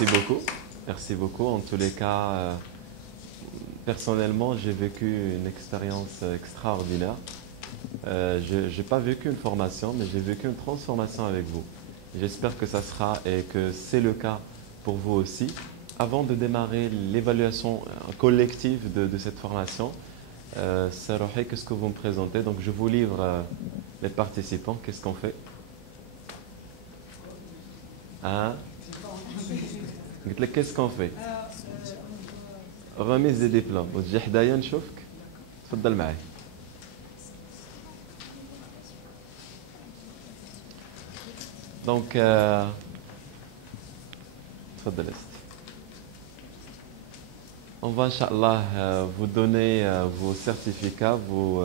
Merci beaucoup. Merci beaucoup. En tous les cas, personnellement, j'ai vécu une expérience extraordinaire. Je n'ai pas vécu une formation, mais j'ai vécu une transformation avec vous. J'espère que ça sera et que c'est le cas pour vous aussi. Avant de démarrer l'évaluation collective de cette formation, Sarohi, qu'est-ce que vous me présentez? Donc, je vous livre les participants. Qu'est-ce qu'on fait? Hein? Qu'est-ce qu'on fait? remise des diplômes. وتجي حدايا نشوفك. تفضل معي. Donc, تفضل أستاذ. On va, Inch'Allah, vous donner vos certificats, vous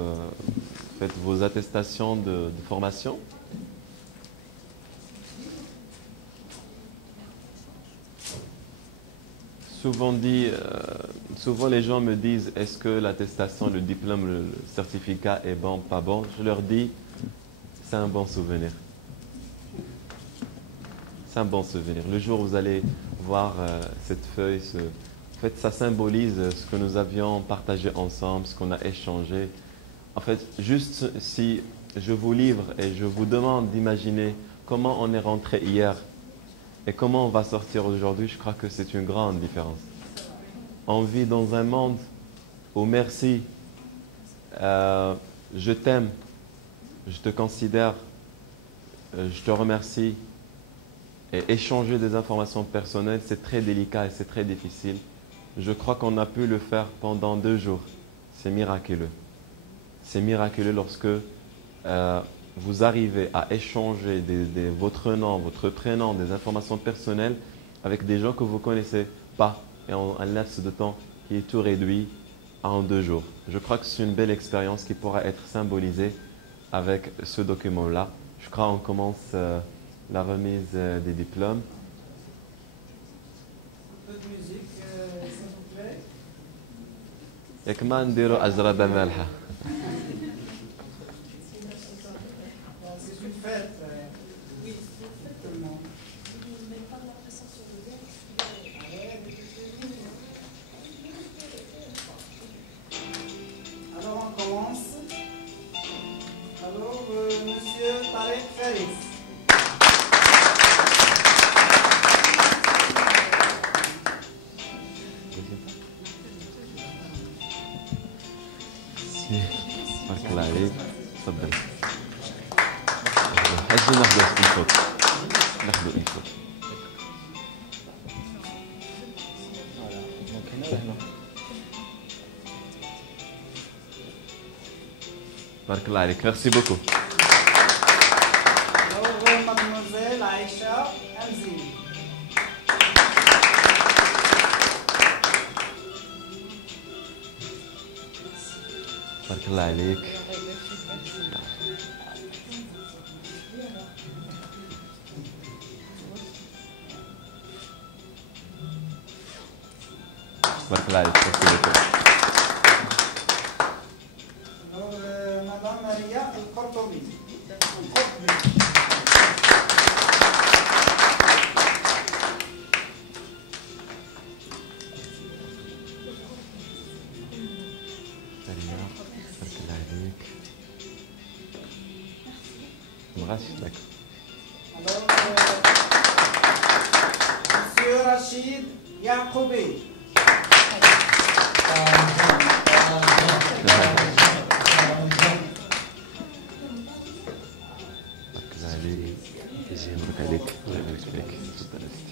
faites vos attestations de formation. Souvent les gens me disent, est-ce que l'attestation, le diplôme, le certificat est bon, pas bon? Je leur dis, c'est un bon souvenir. C'est un bon souvenir. Le jour où vous allez voir cette feuille, en fait, ça symbolise ce que nous avions partagé ensemble, ce qu'on a échangé. En fait, juste si je vous livre et je vous demande d'imaginer comment on est rentré hier et comment on va sortir aujourd'hui, je crois que c'est une grande différence. On vit dans un monde où merci, je t'aime, je te considère, je te remercie. Et échanger des informations personnelles, c'est très délicat et c'est très difficile. Je crois qu'on a pu le faire pendant 2 jours. C'est miraculeux. C'est miraculeux lorsque vous arrivez à échanger votre nom, votre prénom, des informations personnelles avec des gens que vous ne connaissez pas et en un laps de temps qui est tout réduit en 2 jours. Je crois que c'est une belle expérience qui pourra être symbolisée avec ce document-là. Je crois qu'on commence la remise des diplômes. Un peu de musique, s'il vous plaît. ياك ما نديروا أجربة مالحة. C'est une fête. Oui, tout le monde. Alors on commence. Alors, monsieur Tarek Faris. بارك الله عليك. تفضل. أجي ناخذ الفوت. ناخذ الفوت. بارك الله عليك. Merci beaucoup. Alors, mademoiselle Aïcha Hamzi. بارك الله عليك. بارك الله عليك. Merci beaucoup. Alors, madame Maria El-Kortobi. بارك الله عليك. مغاش لك. Alors, monsieur Rachid Yacoubi. بارك الله عليك. مبروك عليك. الله يبارك فيك. تفضل أستاذ.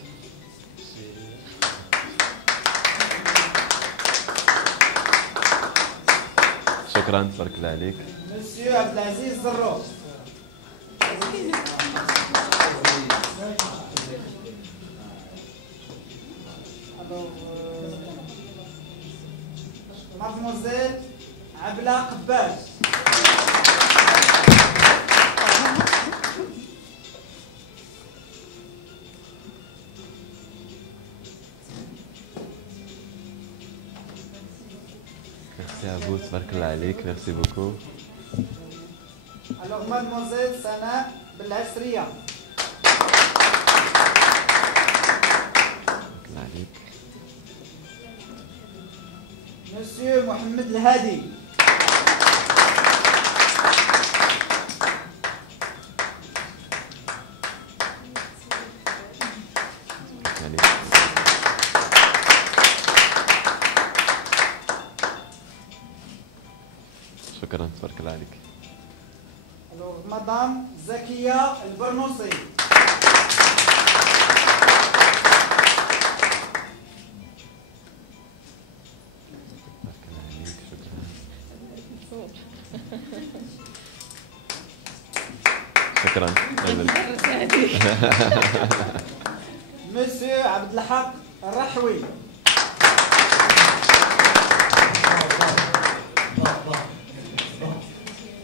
شكرا. بارك الله عليك. Monsieur Abdelaziz Zarro. Alors, mademoiselle Abla Qabbaj. Merci à vous. تبارك الله عليك. Merci beaucoup. Alors, mademoiselle Sana Belasria. Monsieur Mohamed El-Hadi. شكرا تبارك الله عليك. Alors, Madame Zakia El-Barnoussi. شكرا. Monsieur Abdelhaq El-Rahwi.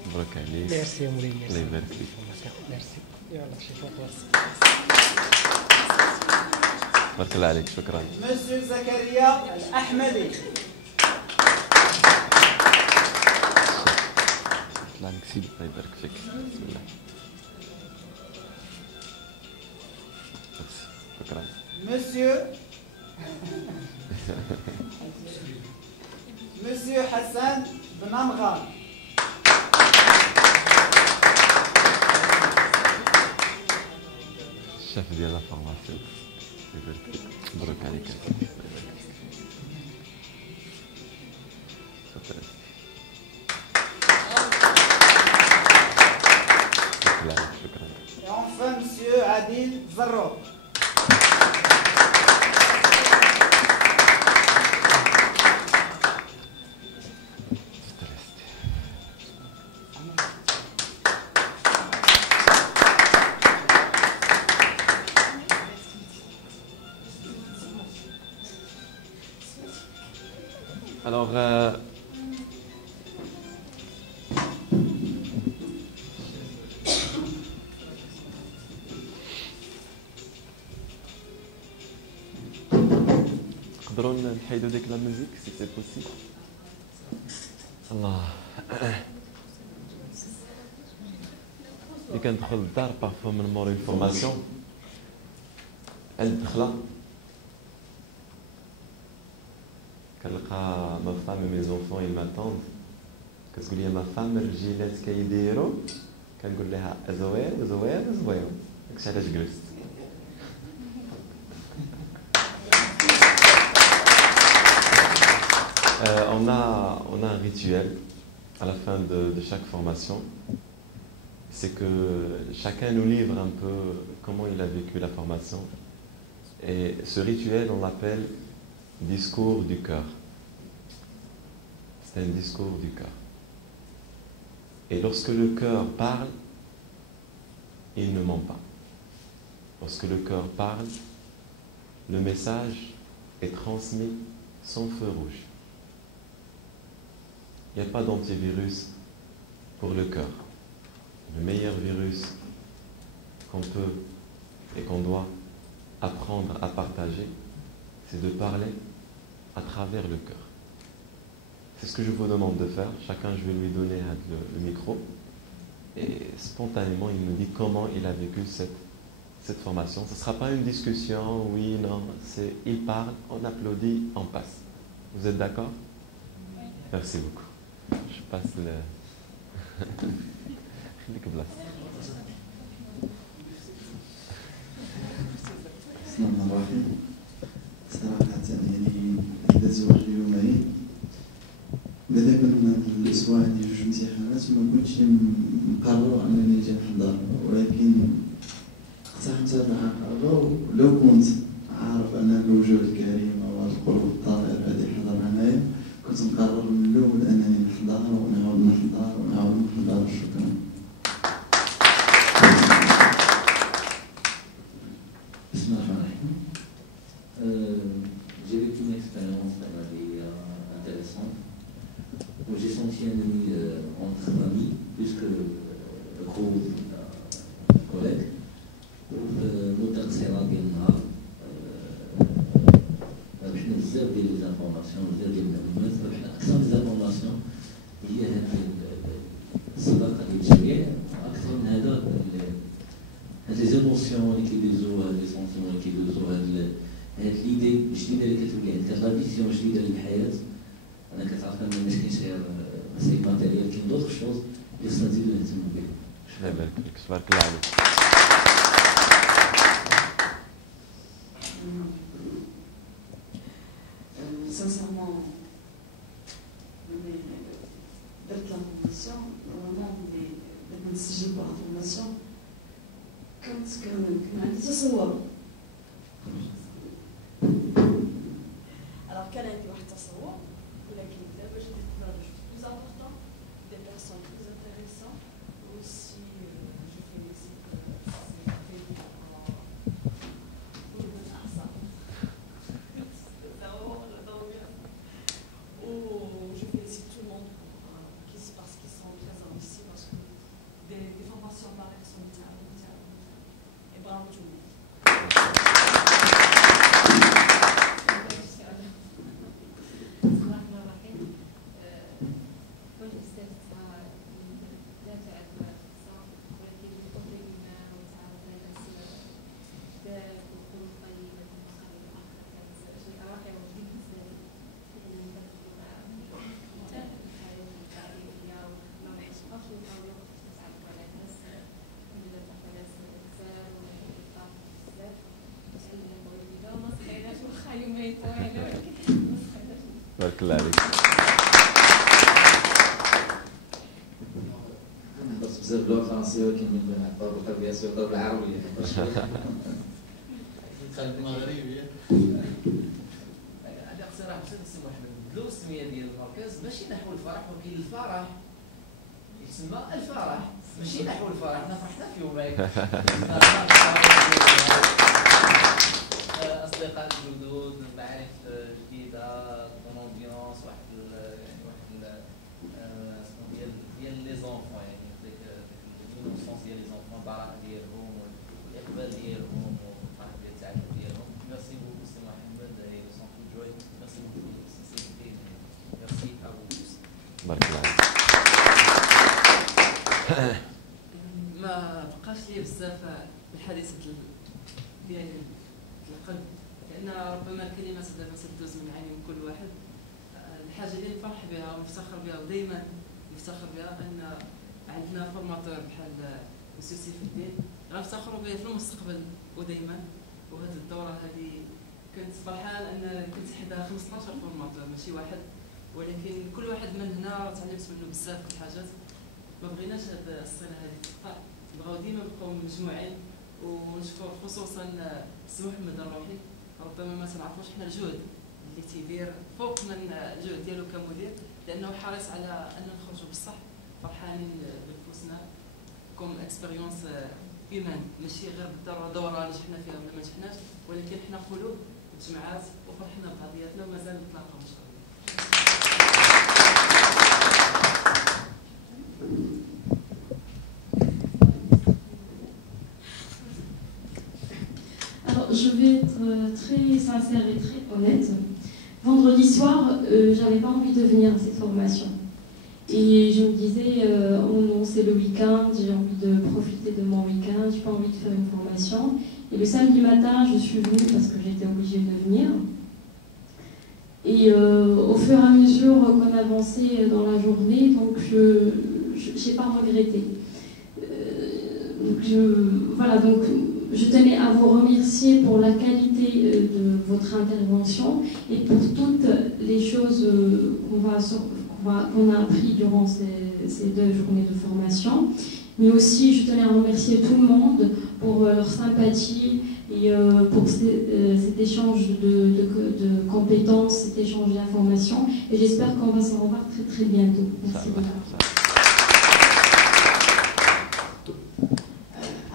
مبروك عليك. ميرسي يا مولاي. الله يبارك فيك. ميرسي. يلا شي فوق. تبارك الله عليك. شكرا. Monsieur Zakaria El-Ahmadi. الله عليك سيدي. الله يبارك فيك. بسم الله. شكرا. Monsieur Hassan Ben Amghar. الشيف ديال لا فورماسيون. الله يبارك فيك. مبروك عليك. شكرا. شكرا. Et enfin, Monsieur Adil Zarro. Alors, نقدروا نحيدوا ديك لا ميوزيك سي سي بوسيبل. الله اللي كندخل للدار بارفو من مور انفورماسيون عند الدخله كنلقى ما فام مي زونفون ils m'attendent كتقول لي ما فام الرجيلات كيديروا كنقول لها زوير زوير زوير داكشي علاش جلست. On a un rituel à la fin de chaque formation. C'est que chacun nous livre un peu comment il a vécu la formation. Et ce rituel, on l'appelle discours du cœur. C'est un discours du cœur. Et lorsque le cœur parle, il ne ment pas. Lorsque le cœur parle, le message est transmis sans feu rouge. Il n'y a pas d'antivirus pour le cœur. Le meilleur virus qu'on peut et qu'on doit apprendre à partager, c'est de parler à travers le cœur. C'est ce que je vous demande de faire. Chacun, je vais lui donner le micro. Et spontanément, il me dit comment il a vécu cette formation. Ce ne sera pas une discussion, oui, non. C'est il parle, on applaudit, on passe. Vous êtes d'accord? Merci beaucoup. Je passe le... خليك بلاصتك. بسم الله الرحمن الرحيم. صراحة يعني دازوا واحد اليومين بدأ من الأسبوع عندي جوج امتحانات وما كنتش مقرر أنني نجي نحضر، ولكن اقتحمت هذه العقبة. ولو كنت عارف أن الوجوه الكريمة والقلوب الطاهرة غادي يحضر معايا كنت مقرر من الأول أنني نحضر ونعاود نحضر. شكرا. بسم الله الرحمن الرحيم. J'ai vécu une expérience intéressante où j'ai senti un ami entre amis plus que le groupe collègues. المتقصيرة ديال النهار ربحنا بزاف ديال لي زانفورماسيون بزاف ديال المعلومات. ربحنا أكثر من زانفورماسيون هي هذه الصداقة ديال الجميع أكثر من هذا هاد لي زيموسيون اللي كيدوزو هاد لي سونتيمون اللي كيدوزو هاد ليدي الجديدة اللي كتولي عندك، هاد لا فيزيون جديدة للحياة انا كتعرف ان ما كاينش غير مسائل ماتيريال، كاين دوطخ شوز اللي خصنا نزيدو نهتمو بهم. الله يبارك فيك، تبارك الله عليك. Sincèrement, d'être la formation, vraiment des sujets pour la formation, كنت تصور. Alors quel a été votre تصور? ولكن دابا j'ai découvert des choses plus importantes, des personnes plus intéressantes. Aussi, je félicite je félicite tout le monde parce qu'ils sont présents ici, parce que des formations pareilles sont bien. Et bravo tout le monde. تبارك الله عليك. بس بزاف باللغه الفرنسيه ولكن من الطرق بيان سور الطرق العربيه خليك مغربي. هذا اقتراح بسيط السي محمد، بدلو السميه ديال المركز ماشي نحو الفرح، ولكن الفرح يسمى الفرح ماشي نحو الفرح. حنا فرحنا في يومين اصدقاء جدد، معارف جديده، بون امبيونس، واحد ديال لي زونفون، يعني ديك لينوسونس ديال لي زونفون، البراءه ديالهم والاقبال ديالهم والفرح ديال التعلم ديالهم. ميرسي بوكو سي محمد، اي سون تو جوي. ميرسي بوكو سي سيدي، ميرسي ا بوكو. تبارك الله عليك. ما بقاش لي بزاف الحديث ديال القلب، لان ربما الكلمات دابا تدوز من عيني من كل واحد. الحاجه اللي نفرح بها ونفتخر بها ودائما نفتخر بها ان عندنا فورماتور بحال مسيو سيف الدين غنفتخروا به في المستقبل ودائما. وهذه الدوره هذه كنت فرحان ان كنت حدا 15 فورماتور ماشي واحد، ولكن كل واحد من هنا تعلمت منه بزاف د الحاجات. ما بغيناش هاد الصيغه هذه تقطع، بغاو ديما نبقاو مجموعين. ونشكر خصوصا السي محمد الروحي، ربما ما تنعرفوش حنا الجهد اللي تيدير فوق من الجهد ديالو كمدير، لانه حريص على ان نخرجوا بالصح فرحانين بنفوسنا كوم اكسبيريونس ايمان، ماشي غير بالضروره دوره نجحنا فيها ولا ما نجحناش، ولكن حنا قلوب وجماعات وفرحنا بقضياتنا ومازال نتلاقاو ان شاء الله. Alors, je vais être très sincère et très honnête. Vendredi soir, j'avais pas envie de venir à cette formation. Et je me disais, oh non, c'est le week-end, j'ai envie de profiter de mon week-end, j'ai pas envie de faire une formation. Et le samedi matin, je suis venue parce que j'étais obligée de venir. Et au fur et à mesure qu'on avançait dans la journée, donc je n'ai pas regretté. Voilà, donc je tenais à vous remercier pour la qualité de votre intervention et pour toutes les choses qu'on a appris durant ces 2 journées de formation. Mais aussi, je tenais à remercier tout le monde pour leur sympathie et pour cet échange de compétences, cet échange d'informations. Et j'espère qu'on va se revoir très très bientôt. Merci beaucoup.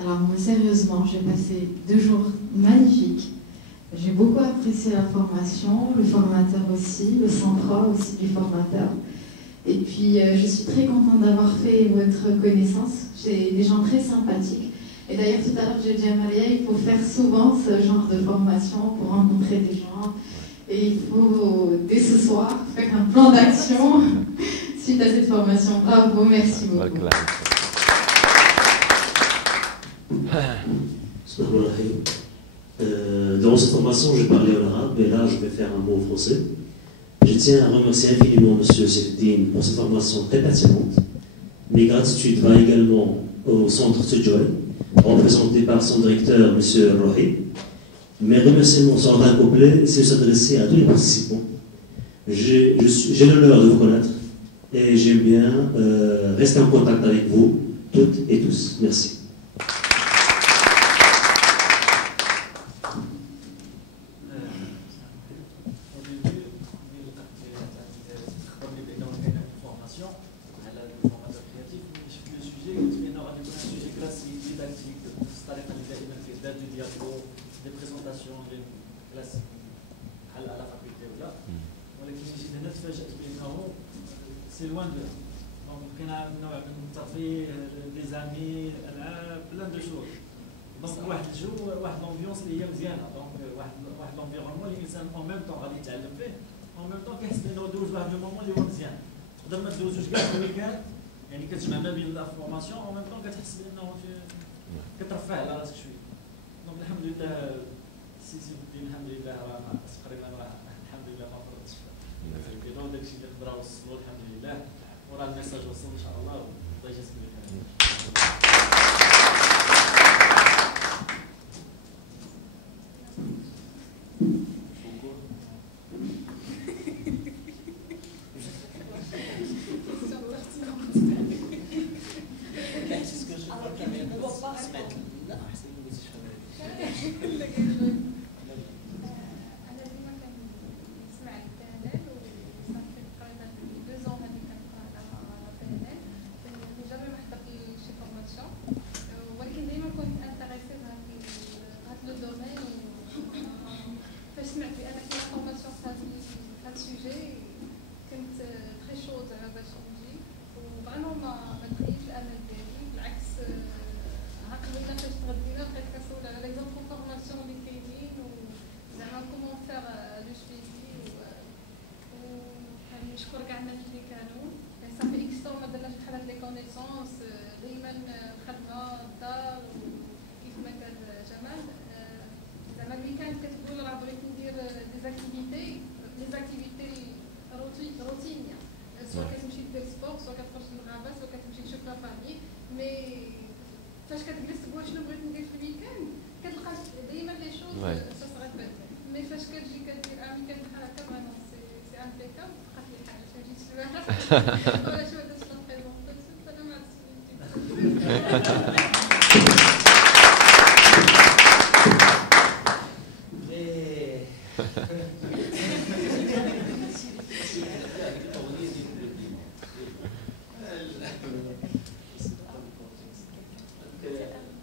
Alors moi, sérieusement, j'ai passé 2 jours magnifiques. J'ai beaucoup apprécié la formation, le formateur aussi, le sang-froid aussi du formateur. Et puis, je suis très contente d'avoir fait votre connaissance. J'ai des gens très sympathiques. Et d'ailleurs, tout à l'heure, j'ai dit à Maria, il faut faire souvent ce genre de formation pour rencontrer des gens. Et il faut, dès ce soir, faire un plan d'action suite à cette formation. Bravo, merci beaucoup. Durant cette formation, j'ai parlé en arabe, et là, je vais faire un mot en français. Je tiens à remercier infiniment M. Sefdine pour cette formation très pertinente. Mes gratitudes vont également au centre Tedjoy, représenté par son directeur, M. Rohi. Mes remerciements sont d'un complet, c'est s'adresser à tous les participants. J'ai l'honneur de vous connaître et j'aime bien rester en contact avec vous, toutes et tous. Merci. C'est loin de là. Donc, il y a des amis, plein de choses. Donc, واحد الجو واحد l'ambiance اللي هي مزيانه. Donc, واحد l'environnement اللي الانسان en même temps غادي يتعلم فيه، en même temps كيحس بانه دوز واحد المومون اللي هو مزيان. تقدر ما تدوزوش كاع في الويكاند، يعني كتجمع ما بين الفورماسيون en même temps كتحس بانه كترفع على راسك شويه. دونك الحمد لله سي الدين الحمد لله راه تقريبا راه الحمد لله ما فرطش. دونك داكشي اللي قدروا وصلوا الحمد لله وراه الميساج وصل ان شاء الله الله يجازيكم بخير.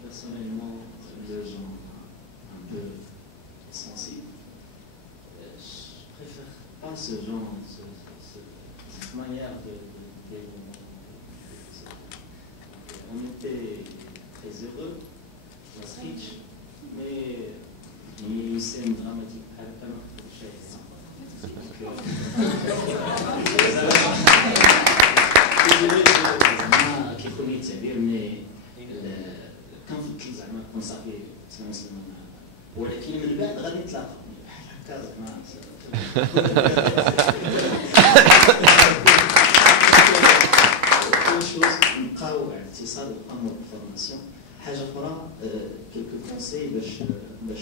Personnellement, le genre un peu sensible, je préfère pas ce genre, cette manière de on était très heureux, la switch, mais une scène dramatique à la fin de chaque. كنفضل زعما نكون صاحبي مسلم ولكن من بعد غادي نتلاقاو هكا زعما كل شوز نبقاو على اتصال ونبقاو بالفورماسيون. حاجه اخرى كيلكو كونساي باش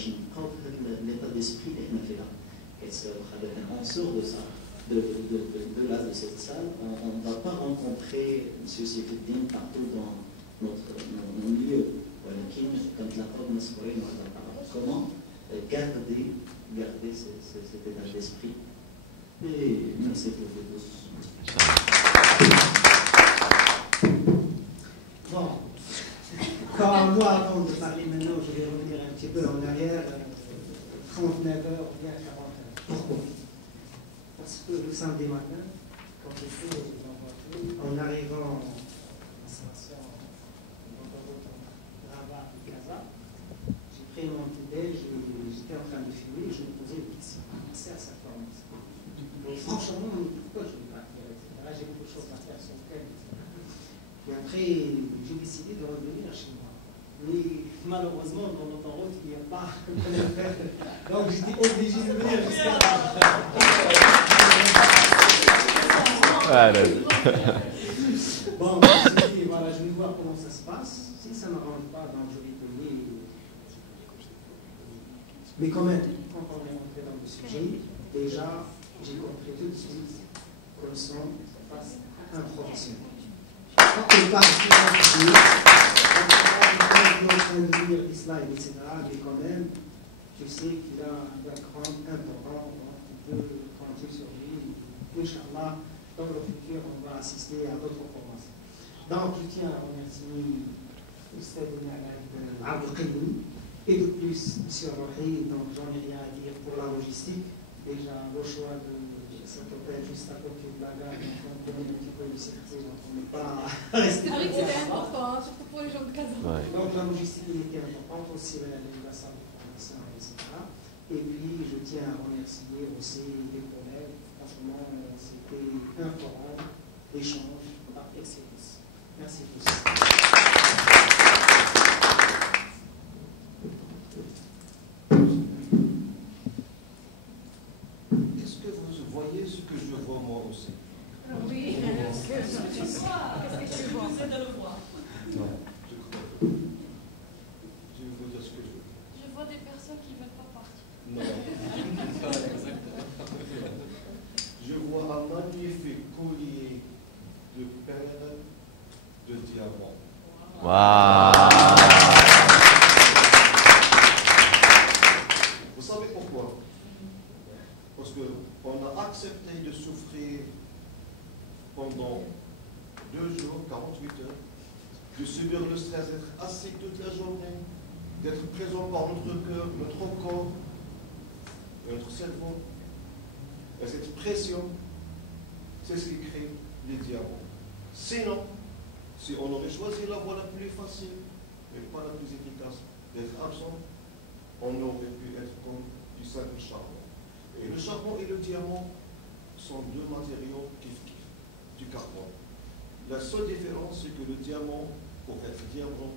نبقاو في هذا ليطا ديسبري اللي حنا فيها حيت واخا on sort de ça de là de cette salle on ne va pas rencontrer monsieur Sefdine partout dans nos lieux. ولكن كنتلاقاو بالناس اخرين وهذا comment garder cet état d'esprit et merci pour vous tous. Bon, quand moi avant de parler maintenant, je vais revenir un petit peu en arrière, 39 heures ou bien 40 heures. Pourquoi? Parce que le samedi matin, quand j'étais en voiture, en arrivant en station j'ai pris mon petit-déj, j'étais en train de fumer, je me posais une question. À quoi sert cette formation? Franchement, pourquoi je ne vais pas faire, etc. J'ai beaucoup de choses à faire sur lequel, etc. Et après, j'ai décidé de revenir chez moi. Mais malheureusement, dans l'autoroute, il n'y a pas de faire. Donc, j'étais obligé de venir jusqu'à là. Bon, je dis, voilà, je vais voir comment ça se passe. Si ça ne m'arrange pas, donc je vais payer. Mais quand même, quand on est rentré dans le sujet, déjà, j'ai compris tout de suite que nous sommes face à un professionnel. Quand on parle de dire l'islam, etc., mais quand même, tu sais qu'il a un background important, donc tu peux compter sur lui. Inch'Allah, dans le futur, on va assister à d'autres formations. Donc, je tiens à remercier Oustad Abdelkarim et de plus, M. Rohi, donc j'en ai rien à dire pour la logistique. Déjà, le choix de cet hôtel juste à côté de la gare, donc on connaît un petit peu le circuit, donc on n'est pas resté. C'était important, surtout pour les gens de Kazan. Donc la logistique était importante, aussi la salle de formation, etc. Et puis je tiens à remercier aussi les collègues. Franchement, c'était un forum d'échange par excellence. Merci tous. Est-ce que vous voyez ce que je vois moi aussi? Oui, qu'est-ce que tu vois? Qu'est-ce que tu vois? Vous êtes à le voir. Non, je crois pas. Je vais vous dire ce que je veux. Je vois des personnes qui ne veulent pas partir. Non. Je vois un magnifique collier de perles de diamants. Waouh! Vous savez pourquoi? Parce qu'on a accepté de souffrir pendant 2 jours, 48 heures, de subir le stress, d'être assis toute la journée, d'être présent par notre cœur, notre corps, notre cerveau. Et cette pression, c'est ce qui crée les diamants. Sinon, si on aurait choisi la voie la plus facile, mais pas la plus efficace, d'être absent, on aurait pu être comme du simple charbon. Et le charbon et le diamant sont 2 matériaux kiff-kiff, du carbone. La seule différence, c'est que le diamant, pour être diamant,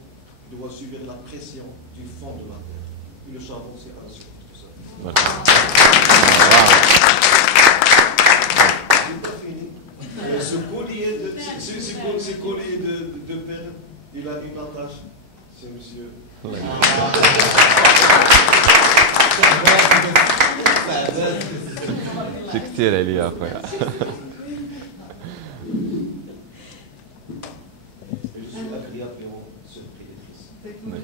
doit subir la pression du fond de la terre. Et le charbon, c'est un sur tout ça. C'est pas fini. Ce collier de perles, il a une attache. C'est monsieur. شو كثير علي يا اخويا. Peut-être, moi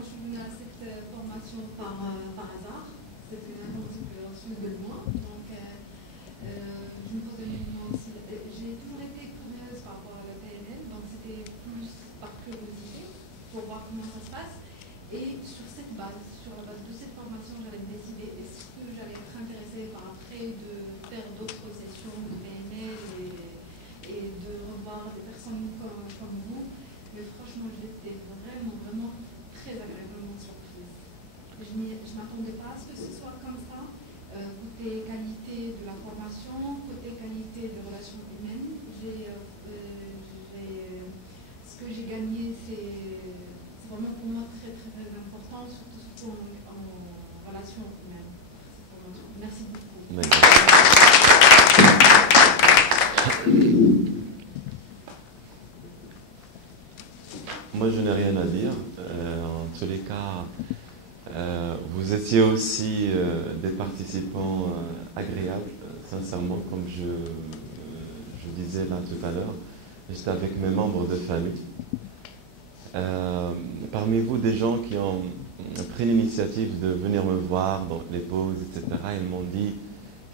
je suis venue à cette formation par hasard. C'était une information que j'ai reçue de moi. Donc, je me posais moi aussi. J'ai toujours été curieuse par rapport à la PNL, donc c'était plus par curiosité pour voir comment ça se passe. Et sur cette base, sur la base de cette formation, j'allais décider est-ce que j'allais être intéressée par après de faire d'autres sessions de PNL et de revoir des personnes comme vous. Mais franchement, j'étais vraiment très agréablement surprise. Je ne m'attendais pas à ce que ce soit comme ça. Côté qualité de la formation, côté qualité des relations humaines, ce que j'ai gagné, c'est vraiment pour moi très important, surtout en relation humaine. Merci beaucoup. Moi, je n'ai rien à dire. En tous les cas, vous étiez aussi des participants agréables, sincèrement, comme je disais là tout à l'heure. J'étais avec mes membres de famille. Parmi vous, des gens qui ont pris l'initiative de venir me voir dans les pauses, etc., ils m'ont dit,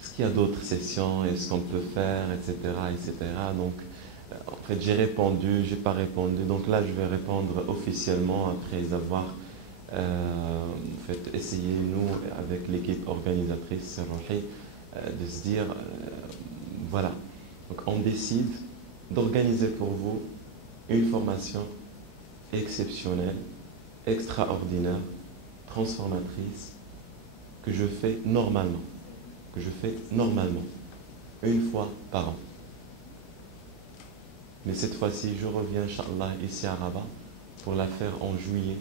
est-ce qu'il y a d'autres sessions, est-ce qu'on peut faire, etc., etc. Donc, en fait, j'ai répondu, j'ai pas répondu. Donc là, je vais répondre officiellement après avoir en fait, essayé, nous, avec l'équipe organisatrice, de se dire, voilà. Donc on décide d'organiser pour vous une formation exceptionnelle, extraordinaire, transformatrice, que je fais normalement. Une fois par an. Mais cette fois-ci, je reviens, Inch'Allah, ici à Rabat pour la faire en juillet,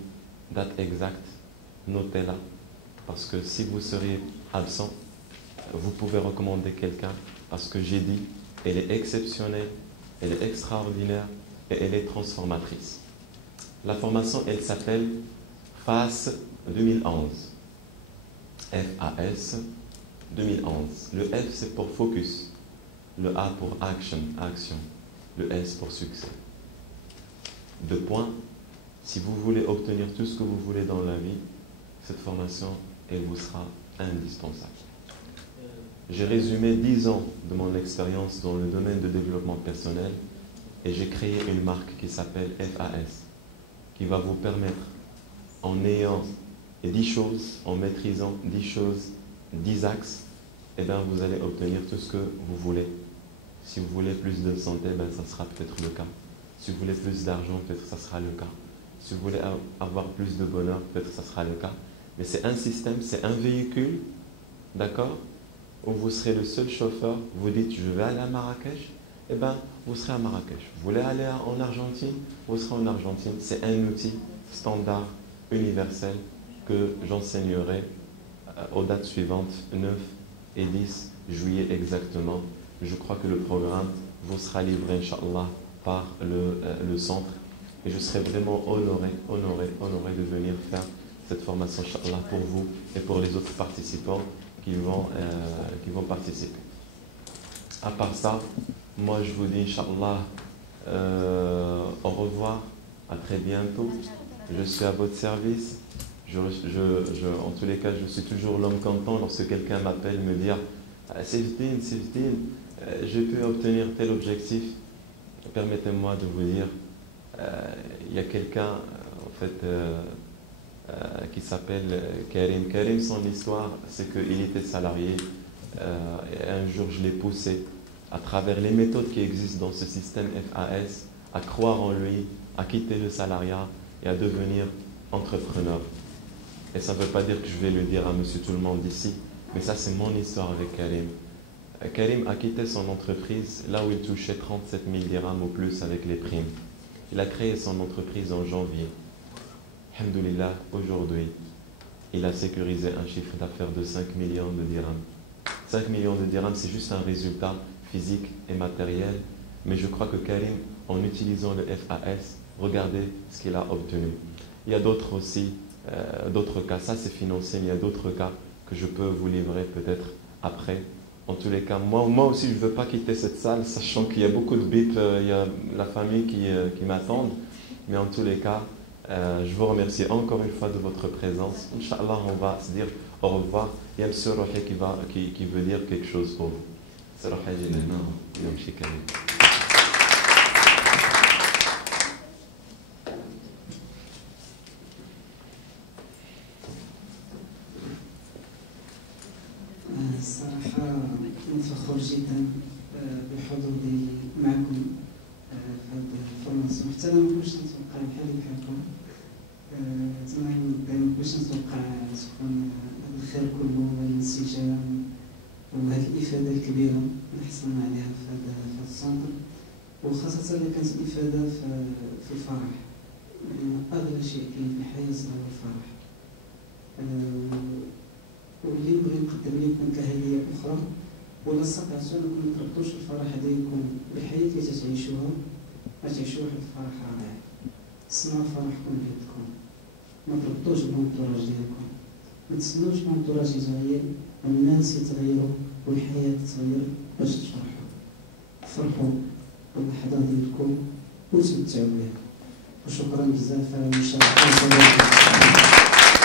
date exacte, notez-la, parce que si vous seriez absent, vous pouvez recommander quelqu'un, parce que j'ai dit, elle est exceptionnelle, elle est extraordinaire et elle est transformatrice. La formation, elle s'appelle FAS 2011. FAS 2011. Le F, c'est pour focus. Le A pour action, action. Le S pour succès. 2 points. Si vous voulez obtenir tout ce que vous voulez dans la vie, cette formation, elle vous sera indispensable. J'ai résumé 10 ans de mon expérience dans le domaine de développement personnel et j'ai créé une marque qui s'appelle FAS, qui va vous permettre, en ayant 10 choses, en maîtrisant 10 choses, 10 axes, eh bien, vous allez obtenir tout ce que vous voulez. Si vous voulez plus de santé, ben, ça sera peut-être le cas. Si vous voulez plus d'argent, peut-être ça sera le cas. Si vous voulez avoir plus de bonheur, peut-être ça sera le cas. Mais c'est un système, c'est un véhicule, d'accord, où vous serez le seul chauffeur. Vous dites, je vais aller à Marrakech, eh bien, vous serez à Marrakech. Vous voulez aller en Argentine, vous serez en Argentine. C'est un outil standard, universel, que j'enseignerai aux dates suivantes, 9 et 10 juillet exactement. Je crois que le programme vous sera livré, Inch'Allah, par le centre. Et je serai vraiment honoré de venir faire cette formation, Inch'Allah, pour vous et pour les autres participants qui vont participer. À part ça, moi je vous dis, Inch'Allah, au revoir, à très bientôt. Je suis à votre service. En tous les cas, je suis toujours l'homme content lorsque quelqu'un m'appelle me dire Sefdine, j'ai pu obtenir tel objectif. Permettez-moi de vous dire, il y a quelqu'un en fait qui s'appelle Karim. Karim, son histoire, c'est qu'il était salarié. Et un jour, je l'ai poussé à travers les méthodes qui existent dans ce système FAS à croire en lui, à quitter le salariat et à devenir entrepreneur. Et ça ne veut pas dire que je vais le dire à monsieur tout le monde ici, mais ça c'est mon histoire avec Karim. Karim a quitté son entreprise là où il touchait 37 000 dirhams ou plus avec les primes. Il a créé son entreprise en janvier. Alhamdoulilah, aujourd'hui, il a sécurisé un chiffre d'affaires de 5 millions de dirhams. 5 millions de dirhams, c'est juste un résultat physique et matériel, mais je crois que Karim, en utilisant le FAS, regardez ce qu'il a obtenu. Il y a d'autres aussi, d'autres cas, ça c'est financier, mais il y a d'autres cas que je peux vous livrer peut-être après. En tous les cas, moi aussi je ne veux pas quitter cette salle, sachant qu'il y a beaucoup de bips, il y a la famille qui m'attendent, mais en tous les cas, je vous remercie encore une fois de votre présence. Inch'Allah, on va se dire au revoir. Il y a M. Rohi qui veut dire quelque chose pour vous. C'est Rohi Jilena, Yom Shikari. الصراحة فخور جدا بحضوري معكم في هذه الفورماسيون. حتى أنا مكنتش نتوقع بحال بحالكم. تما مكنتش نتوقع تكون هذا الخير كله والانسجام وهذه الإفادة الكبيرة اللي حصلنا عليها في هذا السنتر، وخاصة اللي كانت الإفادة في الفرح. يعني أغلى شيء كاين في الحياة هو الفرح. واللي نبغي نقدم لكم كهدية أخرى ولا استطعتوا أنكم ما تربطوش الفرح ديالكم بالحياة اللي تعيشوها، غتعيشوا واحد الفرح رائع. صنعوا فرحكم بيدكم، ما تربطوش بالانطراج ديالكم، ما تسنوش الانطراج يتغير والناس يتغيروا والحياة تتغير باش تفرحوا. فرحوا باللحظة ديالكم وتمتعوا بها. وشكرا بزاف على المشاركة.